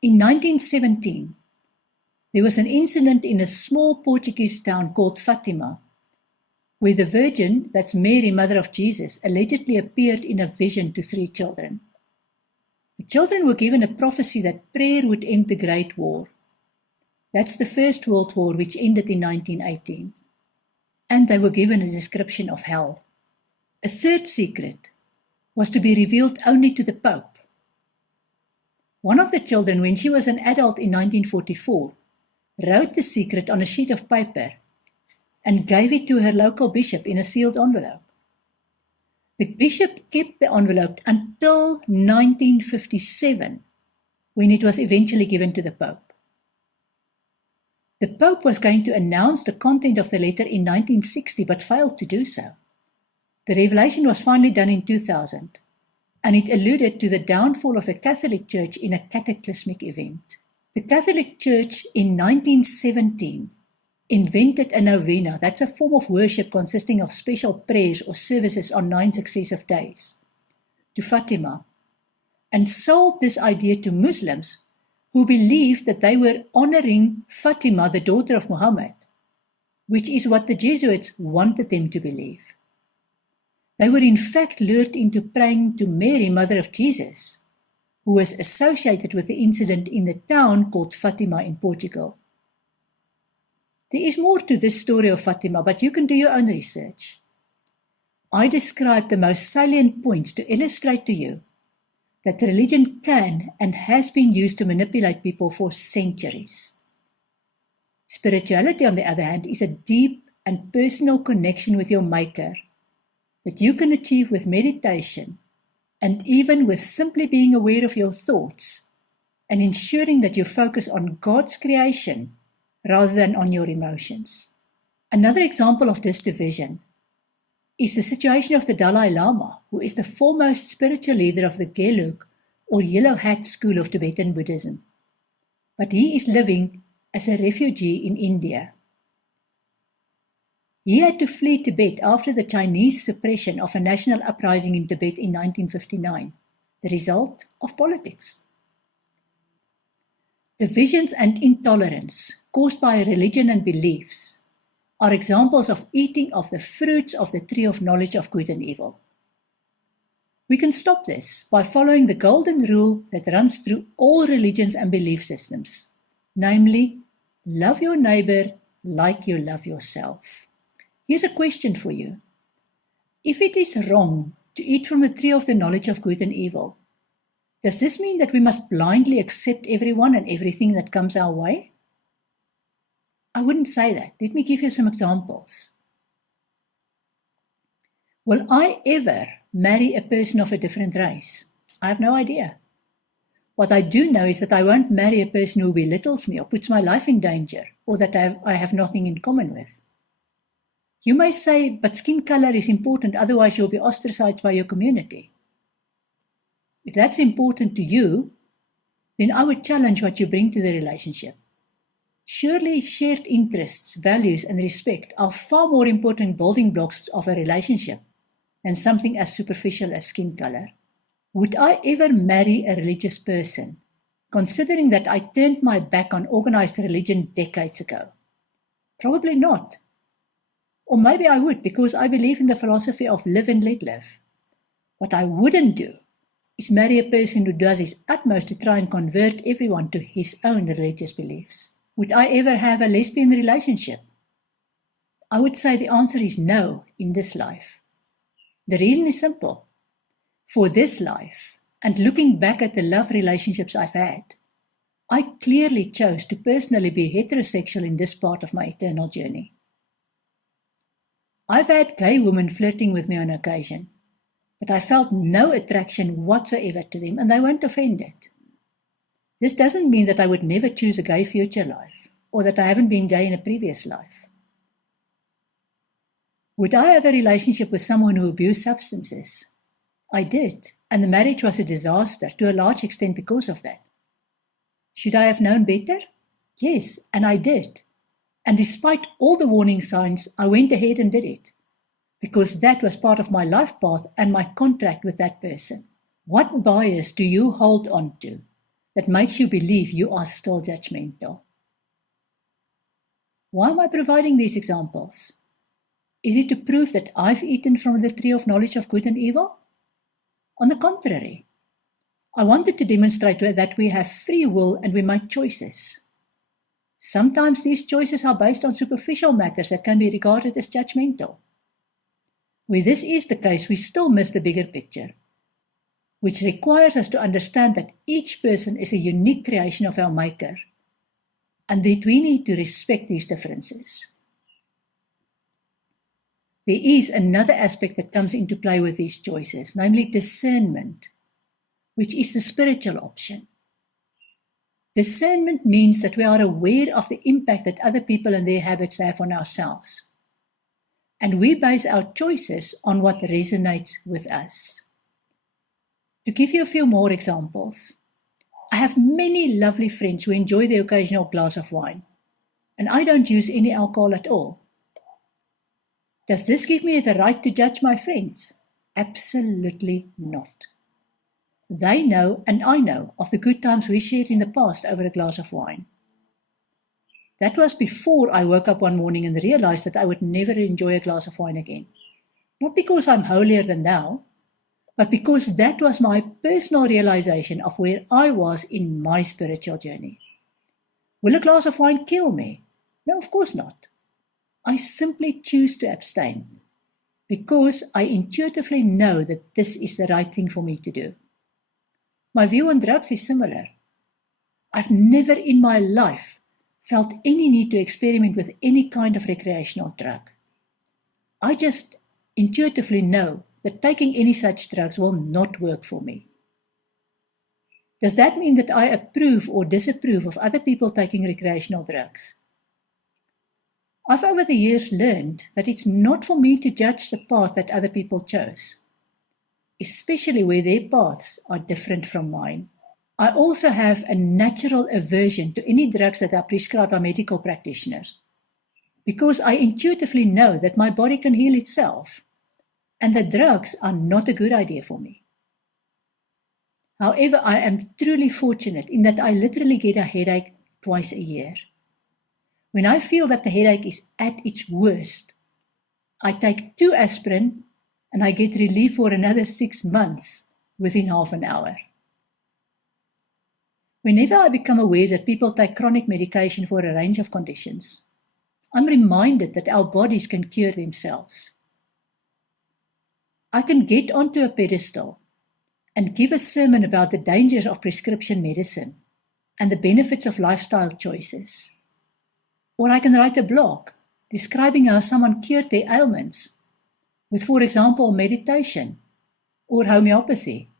In 1917, there was an incident in a small Portuguese town called Fatima, where the Virgin, that's Mary, mother of Jesus, allegedly appeared in a vision to 3 children. The children were given a prophecy that prayer would end the Great War. That's the First World War, which ended in 1918. And they were given a description of hell. A third secret was to be revealed only to the Pope. One of the children, when she was an adult in 1944, wrote the secret on a sheet of paper and gave it to her local bishop in a sealed envelope. The bishop kept the envelope until 1957, when it was eventually given to the Pope. The Pope was going to announce the content of the letter in 1960, but failed to do so. The revelation was finally done in 2000, and it alluded to the downfall of the Catholic Church in a cataclysmic event. The Catholic Church in 1917 invented a novena, that's a form of worship consisting of special prayers or services on 9 successive days, to Fatima, and sold this idea to Muslims who believed that they were honoring Fatima, the daughter of Muhammad, which is what the Jesuits wanted them to believe. They were in fact lured into praying to Mary, mother of Jesus, who was associated with the incident in the town called Fatima in Portugal. There is more to this story of Fatima, but you can do your own research. I describe the most salient points to illustrate to you that religion can and has been used to manipulate people for centuries. Spirituality, on the other hand, is a deep and personal connection with your Maker that you can achieve with meditation and even with simply being aware of your thoughts and ensuring that you focus on God's creation rather than on your emotions. Another example of this division is the situation of the Dalai Lama, who is the foremost spiritual leader of the Gelug or Yellow Hat school of Tibetan Buddhism. But he is living as a refugee in India. He had to flee Tibet after the Chinese suppression of a national uprising in Tibet in 1959, the result of politics. Divisions and intolerance caused by religion and beliefs are examples of eating of the fruits of the tree of knowledge of good and evil. We can stop this by following the golden rule that runs through all religions and belief systems, namely, love your neighbor like you love yourself. Here's a question for you. If it is wrong to eat from the tree of the knowledge of good and evil, does this mean that we must blindly accept everyone and everything that comes our way? I wouldn't say that. Let me give you some examples. Will I ever marry a person of a different race? I have no idea. What I do know is that I won't marry a person who belittles me or puts my life in danger, or that I have nothing in common with. You may say, but skin color is important, otherwise you'll be ostracized by your community. If that's important to you, then I would challenge what you bring to the relationship. Surely shared interests, values, and respect are far more important building blocks of a relationship than something as superficial as skin color. Would I ever marry a religious person, considering that I turned my back on organized religion decades ago? Probably not. Or maybe I would, because I believe in the philosophy of live and let live. What I wouldn't do is marry a person who does his utmost to try and convert everyone to his own religious beliefs. Would I ever have a lesbian relationship? I would say the answer is no in this life. The reason is simple. For this life, and looking back at the love relationships I've had, I clearly chose to personally be heterosexual in this part of my eternal journey. I've had gay women flirting with me on occasion, but I felt no attraction whatsoever to them, and they weren't offended. This doesn't mean that I would never choose a gay future life, or that I haven't been gay in a previous life. Would I have a relationship with someone who abused substances? I did, and the marriage was a disaster to a large extent because of that. Should I have known better? Yes, and I did. And despite all the warning signs, I went ahead and did it, because that was part of my life path and my contract with that person. What bias do you hold on to that makes you believe you are still judgmental. Why am I providing these examples? Is it to prove that I've eaten from the tree of knowledge of good and evil? On the contrary, I wanted to demonstrate that we have free will and we make choices. Sometimes these choices are based on superficial matters that can be regarded as judgmental. Where this is the case, we still miss the bigger picture, which requires us to understand that each person is a unique creation of our Maker, and that we need to respect these differences. There is another aspect that comes into play with these choices, namely discernment, which is the spiritual option. Discernment means that we are aware of the impact that other people and their habits have on ourselves, and we base our choices on what resonates with us. To give you a few more examples, I have many lovely friends who enjoy the occasional glass of wine, and I don't use any alcohol at all. Does this give me the right to judge my friends? Absolutely not. They know, and I know, of the good times we shared in the past over a glass of wine. That was before I woke up one morning and realized that I would never enjoy a glass of wine again. Not because I'm holier than thou, but because that was my personal realization of where I was in my spiritual journey. Will a glass of wine kill me? No, of course not. I simply choose to abstain because I intuitively know that this is the right thing for me to do. My view on drugs is similar. I've never in my life felt any need to experiment with any kind of recreational drug. I just intuitively know that taking any such drugs will not work for me. Does that mean that I approve or disapprove of other people taking recreational drugs? I've over the years learned that it's not for me to judge the path that other people chose, especially where their paths are different from mine. I also have a natural aversion to any drugs that are prescribed by medical practitioners, because I intuitively know that my body can heal itself, and that drugs are not a good idea for me. However, I am truly fortunate in that I literally get a headache twice a year. When I feel that the headache is at its worst, I take 2 aspirin and I get relief for another 6 months within half an hour. Whenever I become aware that people take chronic medication for a range of conditions, I'm reminded that our bodies can cure themselves. I can get onto a pedestal and give a sermon about the dangers of prescription medicine and the benefits of lifestyle choices. Or I can write a blog describing how someone cured their ailments with, for example, meditation or homeopathy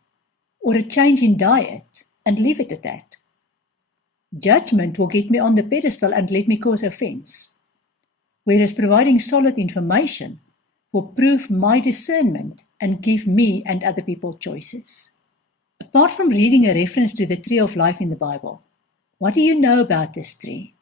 or a change in diet, and leave it at that. Judgment will get me on the pedestal and let me cause offense, whereas providing solid information will prove my discernment and give me and other people choices. Apart from reading a reference to the tree of life in the Bible, what do you know about this tree?